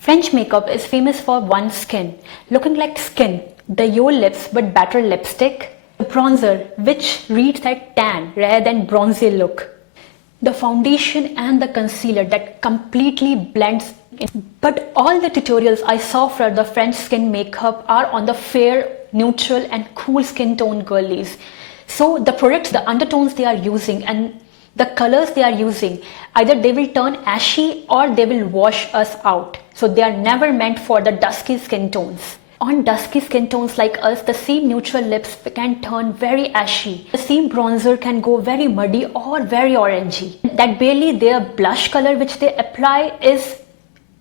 French makeup is famous for one skin, looking like skin, the your lips but better lipstick, the bronzer which reads that tan rather than bronzy look, the foundation and the concealer that completely blends in. But all the tutorials I saw for the French skin makeup are on the fair, neutral and cool skin tone girlies. So the products, the undertones they are using and the colors they are using, either they will turn ashy or they will wash us out. So they are never meant for the dusky skin tones. On dusky skin tones like us, the same neutral lips can turn very ashy. The same bronzer can go very muddy or very orangey. That barely their blush color which they apply is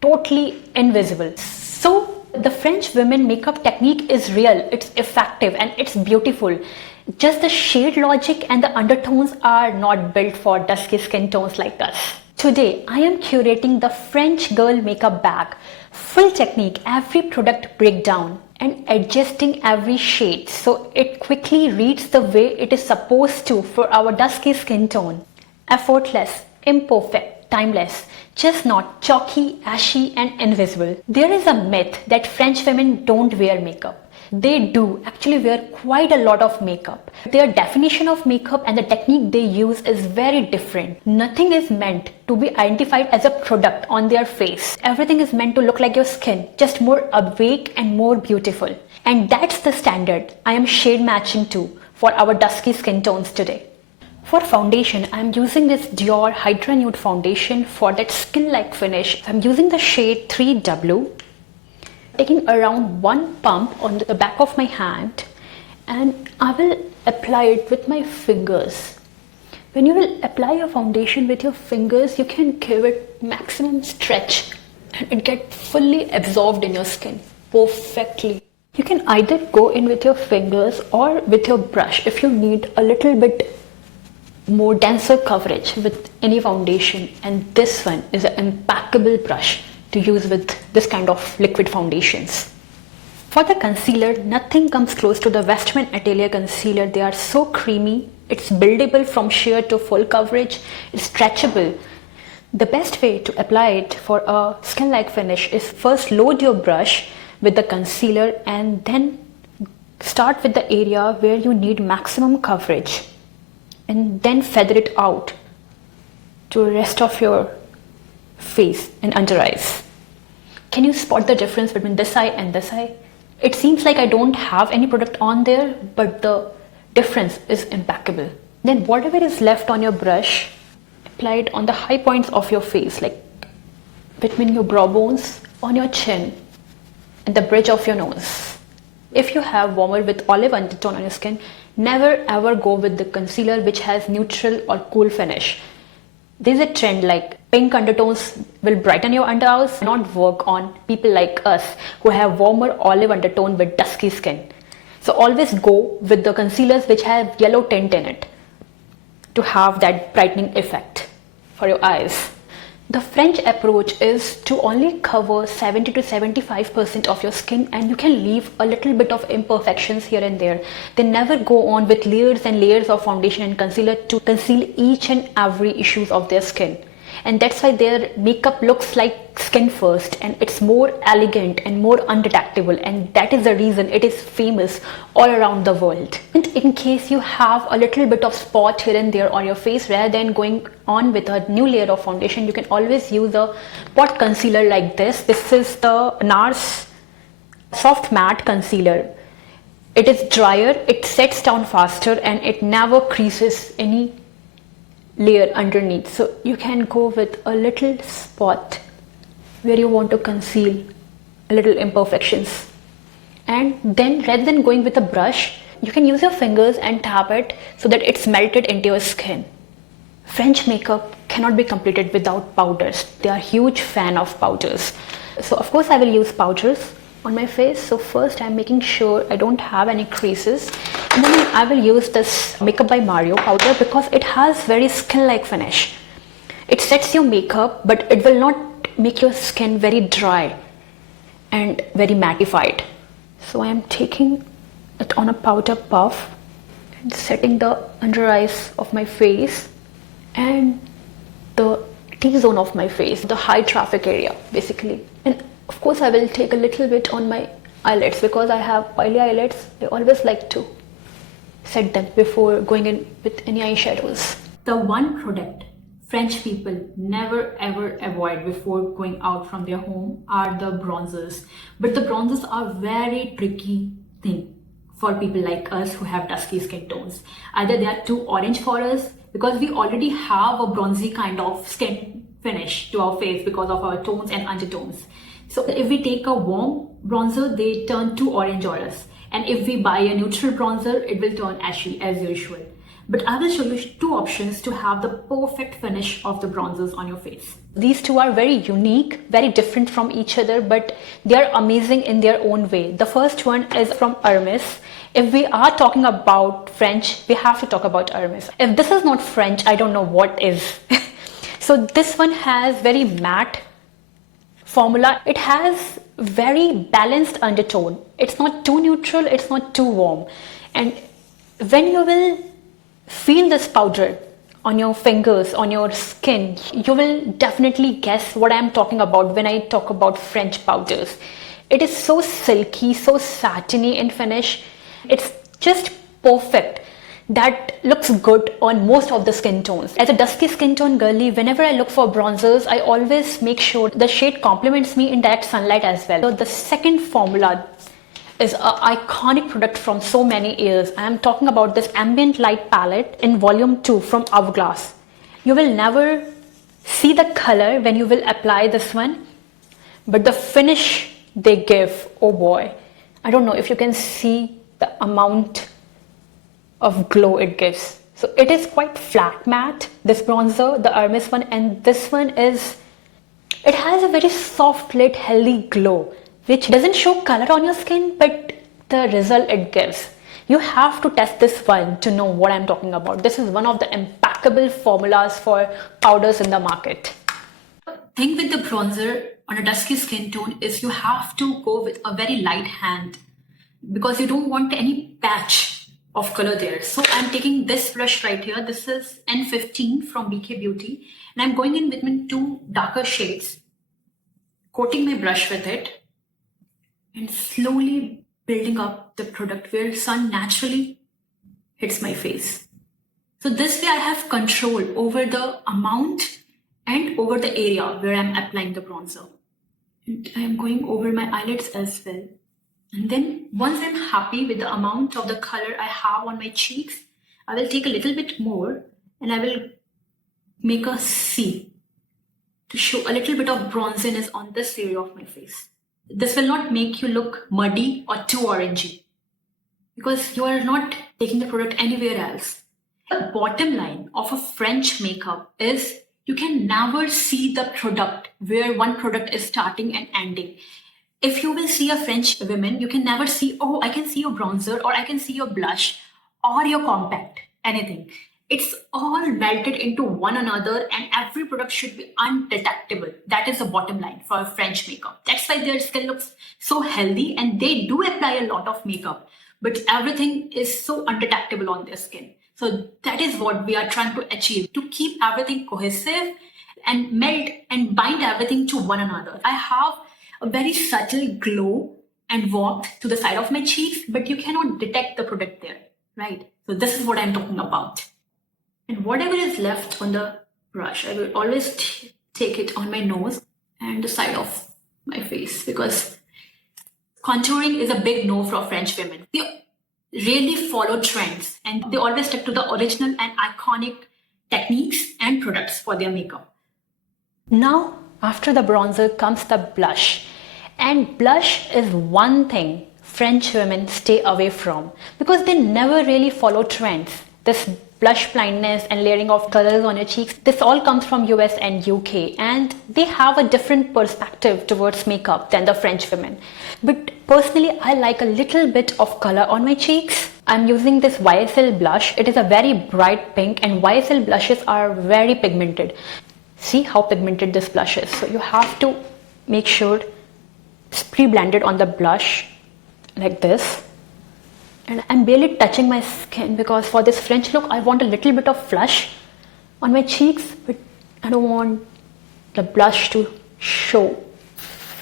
totally invisible. So the French women makeup technique is real, it's effective and it's beautiful. Just the shade logic and the undertones are not built for dusky skin tones like us. Today, I am curating the French girl makeup bag. Full technique, every product breakdown and adjusting every shade so it quickly reads the way it is supposed to for our dusky skin tone. Effortless, imperfect, timeless, just not chalky, ashy and invisible. There is a myth that French women don't wear makeup. They do actually wear quite a lot of makeup. Their definition of makeup and the technique they use is very different. Nothing is meant to be identified as a product on their face. Everything is meant to look like your skin, just more awake and more beautiful. And that's the standard I am shade matching to for our dusky skin tones today. For foundation, I am using this Dior Hydra Nude foundation for that skin-like finish. I'm using the shade 3W. Taking around one pump on the back of my hand and I will apply it with my fingers. When you will apply your foundation with your fingers, you can give it maximum stretch and it gets fully absorbed in your skin perfectly. You can either go in with your fingers or with your brush if you need a little bit more denser coverage with any foundation, and this one is an impeccable brush to use with this kind of liquid foundations. For the concealer, nothing comes close to the Westman Atelier concealer. They are so creamy, it's buildable from sheer to full coverage, it's stretchable. The best way to apply it for a skin-like finish is first load your brush with the concealer and then start with the area where you need maximum coverage and then feather it out to the rest of your face and under eyes. Can you spot the difference between this eye and this eye? It seems like I don't have any product on there, but the difference is impeccable. Then whatever is left on your brush, apply it on the high points of your face, like between your brow bones, on your chin, and the bridge of your nose. If you have warmer with olive undertone on your skin, never ever go with the concealer which has neutral or cool finish. There's a trend like pink undertones will brighten your under eyes, not work on people like us who have warmer olive undertone with dusky skin. So always go with the concealers which have yellow tint in it to have that brightening effect for your eyes. The French approach is to only cover 70 to 75% of your skin and you can leave a little bit of imperfections here and there. They never go on with layers and layers of foundation and concealer to conceal each and every issues of their skin. And that's why their makeup looks like skin first and it's more elegant and more undetectable, and that is the reason it is famous all around the world. And in case you have a little bit of spot here and there on your face, rather than going on with a new layer of foundation, you can always use a pot concealer like this. This is the NARS Soft Matte Concealer. It is drier, it sets down faster and it never creases any layer underneath. So you can go with a little spot where you want to conceal a little imperfections, and then rather than going with a brush, you can use your fingers and tap it so that it's melted into your skin. French makeup cannot be completed without powders. They are huge fan of powders. So of course I will use powders on my face. So first I'm making sure I don't have any creases, and then I will use this Makeup by Mario powder because it has very skin-like finish. It sets your makeup but it will not make your skin very dry and very mattified. So I am taking it on a powder puff and setting the under eyes of my face and the T-zone of my face, the high traffic area basically. And Of course, I will take a little bit on my eyelids because I have oily eyelids. I always like to set them before going in with any eyeshadows. The one product French people never ever avoid before going out from their home are the bronzers. But the bronzers are very tricky thing for people like us who have dusky skin tones. Either they are too orange for us because we already have a bronzy kind of skin finish to our face because of our tones and undertones. So if we take a warm bronzer, they turn too orange on us. And if we buy a neutral bronzer, it will turn ashy as usual. But I will show you two options to have the perfect finish of the bronzers on your face. These two are very unique, very different from each other, but they are amazing in their own way. The first one is from Hermes. If we are talking about French, we have to talk about Hermes. If this is not French, I don't know what is. So this one has very matte formula. It has very balanced undertone. It's not too neutral, it's not too warm. And when you will feel this powder on your fingers, on your skin, you will definitely guess what I'm talking about when I talk about French powders. It is so silky, so satiny in finish. It's just perfect. That looks good on most of the skin tones. As a dusky skin tone girly, whenever I look for bronzers, I always make sure the shade complements me in direct sunlight as well. So the second formula is an iconic product from so many years. I am talking about this ambient light palette in volume 2 from Hourglass. You will never see the color when you will apply this one, but the finish they give, oh boy. I don't know if you can see the amount of glow it gives. So it is quite flat matte, this bronzer, the Hermes one, and this one is, it has a very soft lit healthy glow which doesn't show color on your skin, but the result it gives. You have to test this one to know what I'm talking about. This is one of the impeccable formulas for powders in the market. The thing with the bronzer on a dusky skin tone is you have to go with a very light hand because you don't want any patch of color there. So I'm taking this brush right here. This is N15 from BK Beauty, and I'm going in between two darker shades, coating my brush with it and slowly building up the product where sun naturally hits my face. So this way I have control over the amount and over the area where I'm applying the bronzer. And I am going over my eyelids as well. And then once I'm happy with the amount of the color I have on my cheeks, I will take a little bit more and I will make a C to show a little bit of bronziness on this area of my face. This will not make you look muddy or too orangey because you are not taking the product anywhere else. The bottom line of a French makeup is you can never see the product where one product is starting and ending. If you will see a French woman, you can never see, oh, I can see your bronzer or I can see your blush or your compact, anything. It's all melted into one another and every product should be undetectable. That is the bottom line for a French makeup. That's why their skin looks so healthy and they do apply a lot of makeup, but everything is so undetectable on their skin. So that is what we are trying to achieve, to keep everything cohesive and melt and bind everything to one another. I have a very subtle glow and warmth to the side of my cheeks, but you cannot detect the product there, right? So this is what I'm talking about. And whatever is left on the brush, I will always take it on my nose and the side of my face because contouring is a big no for French women. They really follow trends and they always stick to the original and iconic techniques and products for their makeup. Now, after the bronzer comes the blush. And blush is one thing French women stay away from because they never really follow trends. This blush blindness and layering of colors on your cheeks, this all comes from US and UK, and they have a different perspective towards makeup than the French women. But personally, I like a little bit of color on my cheeks. I'm using this YSL blush. It is a very bright pink and YSL blushes are very pigmented. See how pigmented this blush is. So you have to make sure it's pre-blended on the blush like this. And I'm barely touching my skin because for this French look, I want a little bit of flush on my cheeks, but I don't want the blush to show.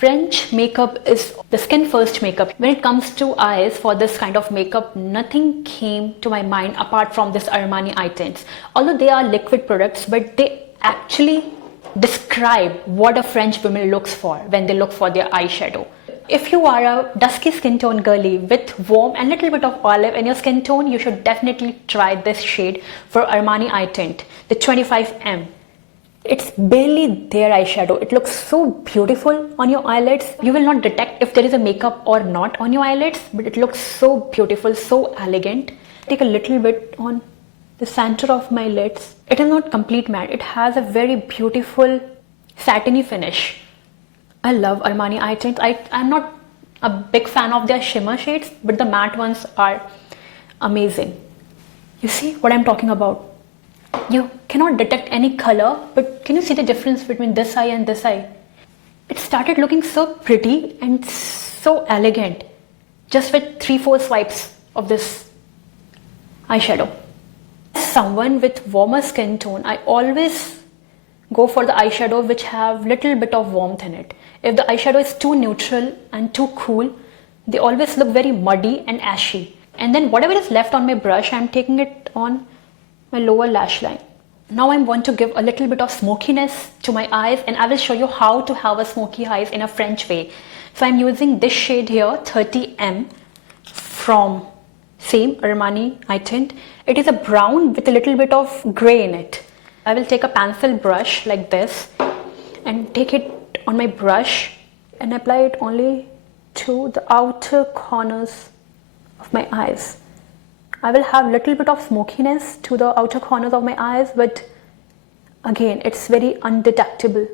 French makeup is the skin first makeup. When it comes to eyes, for this kind of makeup, nothing came to my mind apart from this Armani eye tints. Although they are liquid products, but they actually describe what a French woman looks for when they look for their eyeshadow. If you are a dusky skin tone girly with warm and little bit of olive in your skin tone, you should definitely try this shade for Armani eye tint, the 25M. It's barely their eyeshadow. It looks so beautiful on your eyelids. You will not detect if there is a makeup or not on your eyelids, but it looks so beautiful, so elegant. Take a little bit on the center of my lids. It is not complete matte. It has a very beautiful satiny finish. I love Armani eye tints. I'm not a big fan of their shimmer shades, but the matte ones are amazing. You see what I'm talking about? You cannot detect any color, but can you see the difference between this eye and this eye? It started looking so pretty and so elegant just with 3-4 swipes of this eyeshadow. As someone with warmer skin tone, I always go for the eyeshadow which have little bit of warmth in it. If the eyeshadow is too neutral and too cool, they always look very muddy and ashy. And then whatever is left on my brush, I'm taking it on my lower lash line. Now I want to give a little bit of smokiness to my eyes, and I will show you how to have a smoky eyes in a French way. So I'm using this shade here, 30M, from same Armani eye tint. It is a brown with a little bit of grey in it. I will take a pencil brush like this and take it on my brush and apply it only to the outer corners of my eyes. I will have little bit of smokiness to the outer corners of my eyes, but again, it's very undetectable.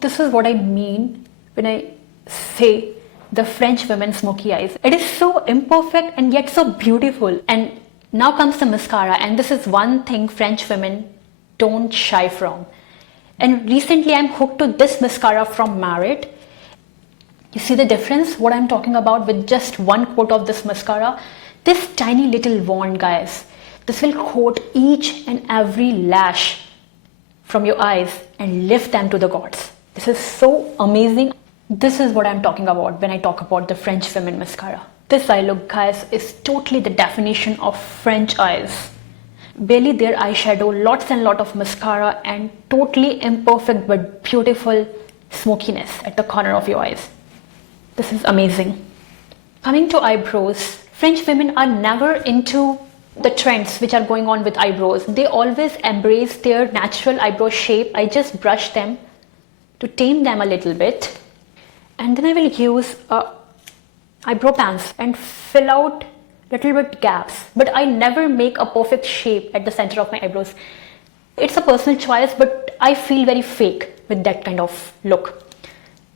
This is what I mean when I say the French women's smoky eyes. It is so imperfect and yet so beautiful. And now comes the mascara, and this is one thing French women don't shy from. And recently I'm hooked to this mascara from Merit. You see the difference, what I'm talking about with just one coat of this mascara? This tiny little wand, guys, this will coat each and every lash from your eyes and lift them to the gods. This is so amazing. This is what I'm talking about when I talk about the French women mascara. This eye look, guys, is totally the definition of French eyes. Barely their eyeshadow, lots and lot of mascara, and totally imperfect but beautiful smokiness at the corner of your eyes. This is amazing. Coming to eyebrows, French women are never into the trends which are going on with eyebrows. They always embrace their natural eyebrow shape. I just brush them to tame them a little bit. And then I will use eyebrow pans and fill out little bit gaps. But I never make a perfect shape at the center of my eyebrows. It's a personal choice, but I feel very fake with that kind of look.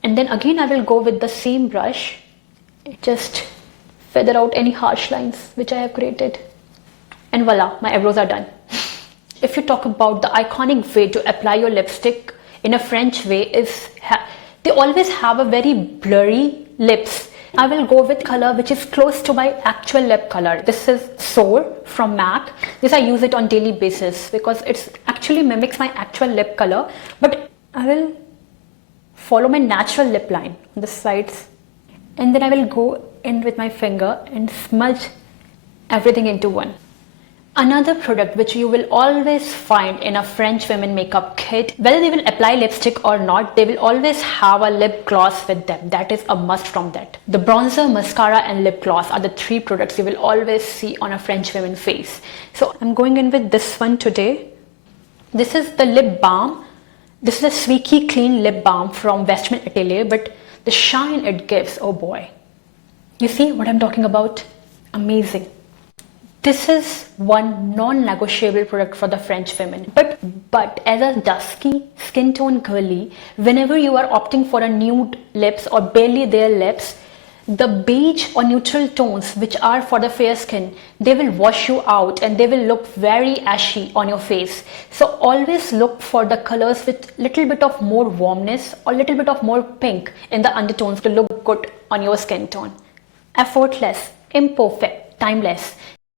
And then again I will go with the same brush. Just feather out any harsh lines which I have created, and voila, my eyebrows are done. If you talk about the iconic way to apply your lipstick in a French way, is they always have a very blurry lips. I will go with color which is close to my actual lip color. This is Soar from MAC. This I use it on daily basis because it's actually mimics my actual lip color, but I will follow my natural lip line on the sides, and then I will go in with my finger and smudge everything into one. Another product which you will always find in a French women makeup kit, whether they will apply lipstick or not, they will always have a lip gloss with them. That is a must from that. The bronzer, mascara and lip gloss are the 3 products you will always see on a French women face. So I'm going in with this one today. This is the lip balm. This is a Squeaky Clean lip balm from Westman Atelier, but the shine it gives, oh boy. You see what I'm talking about? Amazing. This is one non-negotiable product for the French women. But as a dusky skin tone girly, whenever you are opting for a nude lips or barely their lips, the beige or neutral tones which are for the fair skin, they will wash you out and they will look very ashy on your face. So always look for the colors with little bit of more warmness or little bit of more pink in the undertones to look good on your skin tone. Effortless, imperfect, timeless.